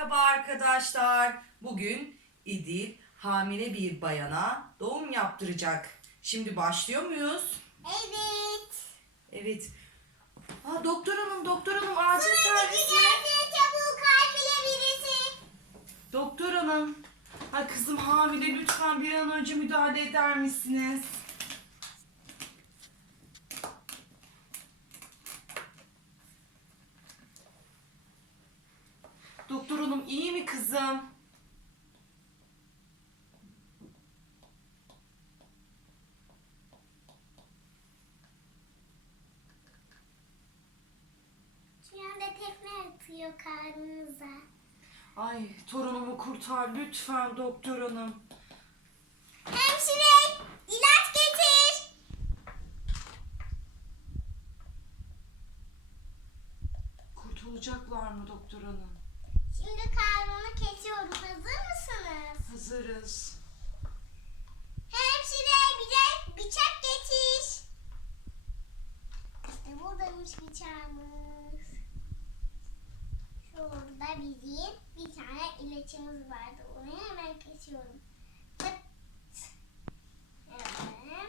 Merhaba arkadaşlar. Bugün İdil hamile bir bayana doğum yaptıracak. Şimdi başlıyor muyuz? Evet. Evet. Aa, doktor hanım, doktor hanım acil gelsin çabuk hamile birisi. Doktor hanım. Ay kızım hamile lütfen bir an önce müdahale eder misiniz? Doktor hanım iyi mi kızım? Anda tekme atıyor karnınıza. Ay torunumu kurtar lütfen doktor hanım. Hemşire ilaç getir. Kurtulacaklar mı doktor hanım? Şimdi karnını kesiyorum. Hazır mısınız? Hazırız. Hemşire bize bıçak getir. İşte buradaymış bıçağımız. Şurada bizim bir tane ilaçımız vardı. Onu hemen kesiyorum. Tıt. Hemen.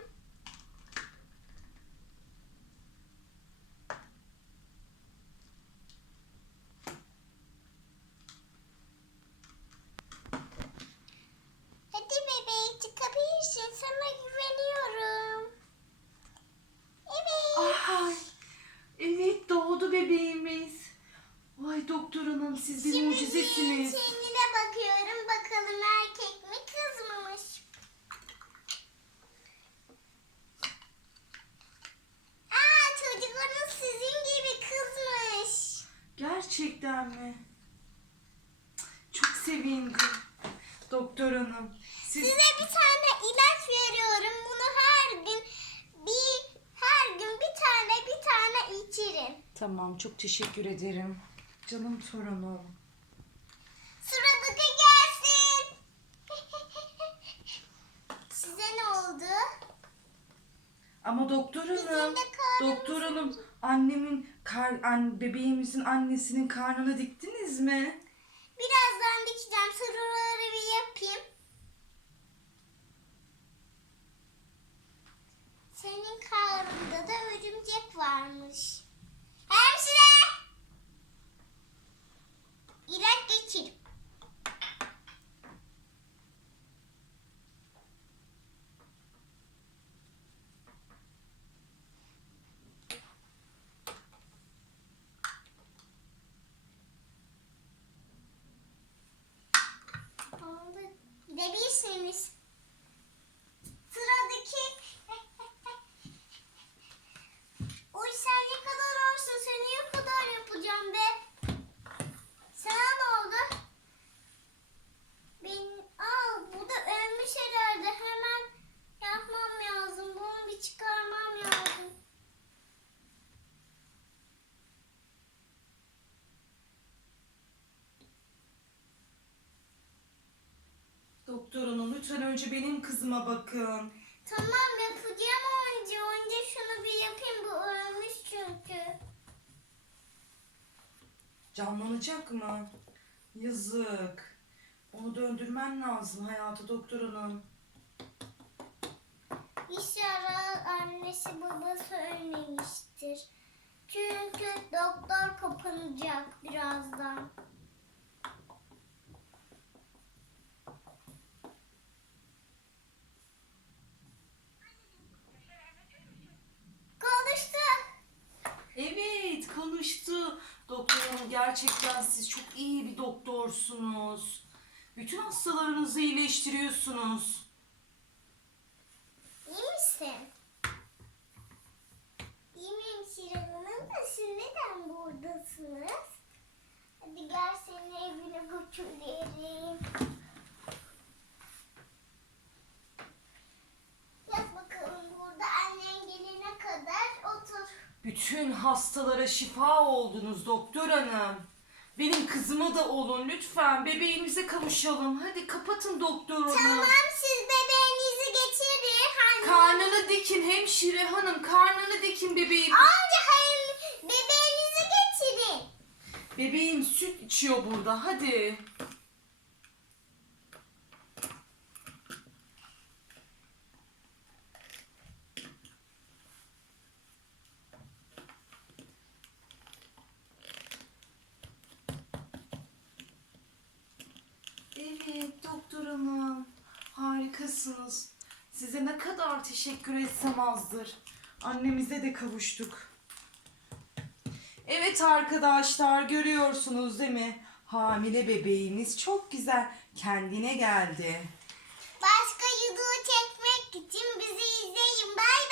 Hadi bebeğim çıkabilirsin. Sana güveniyorum. Evet. Ay, evet doğdu bebeğimiz. Ay doktor hanım siz bir Şimdi mucizesiniz. kendine bakıyorum. Bakalım erkek mi kız mıymış? Aa çocuğunuz sizin gibi kızmış. Gerçekten mi? Çok sevindim. Doktor hanım. Siz Size bir tane ilaç veriyorum. Bunu her gün bir her gün bir tane bir tane içirin. Tamam çok teşekkür ederim. Canım torunum. Sıradaki gelsin. Size ne oldu? Ama doktor hanım, doktor hanım annemin kar, an, bebeğimizin annesinin karnını diktiniz mi? Birazdan dikeceğim. Sıraları bir yapayım. Senin karnında da örümcek varmış. Hemşire! İlaç geçir. Oldu. Gidebilirsiniz. Sıradaki. Oy sen ne kadar ağırsın. Seni ne kadar yapacağım be. Sana ne oldu? Ben, aa bu da ölmüş herhalde. Hemen yapmam lazım. Bunu bir çıkarmam lazım. Doktor hanım lütfen önce benim kızıma bakın. Tamam yapacağım önce. Önce şunu bir yapayım. Bu ölmüş çünkü. Canlanacak mı? Yazık. Onu döndürmen lazım hayatı doktor hanım. İnşallah annesi babası ölmemiştir. Çünkü doktor kapanacak birazdan. Konuştu. Evet konuştu. Doktor hanım gerçekten siz çok iyi bir doktorsunuz. Bütün hastalarınızı iyileştiriyorsunuz. İyi misin? İyi miyim Şirin da siz neden buradasınız? Hadi gel seni evine götürelim. Yat bakalım burada annen gelene kadar otur. Bütün hastalara şifa oldunuz doktor hanım. Benim kızıma da olun lütfen. Bebeğimize kavuşalım. Hadi kapatın doktor hanım. Tamam siz bebeğinizi getirin. Hani Karnını dikin hemşire hanım. Karnını dikin bebeğim. Amca hayır bebeğinizi getirin. Bebeğim süt içiyor burada. Hadi. Evet doktor. Harikasınız. Size ne kadar teşekkür etsem azdır. Annemize de kavuştuk. Evet arkadaşlar görüyorsunuz değil mi? Hamile bebeğimiz çok güzel kendine geldi. Başka video çekmek için bizi izleyin. Bay bay.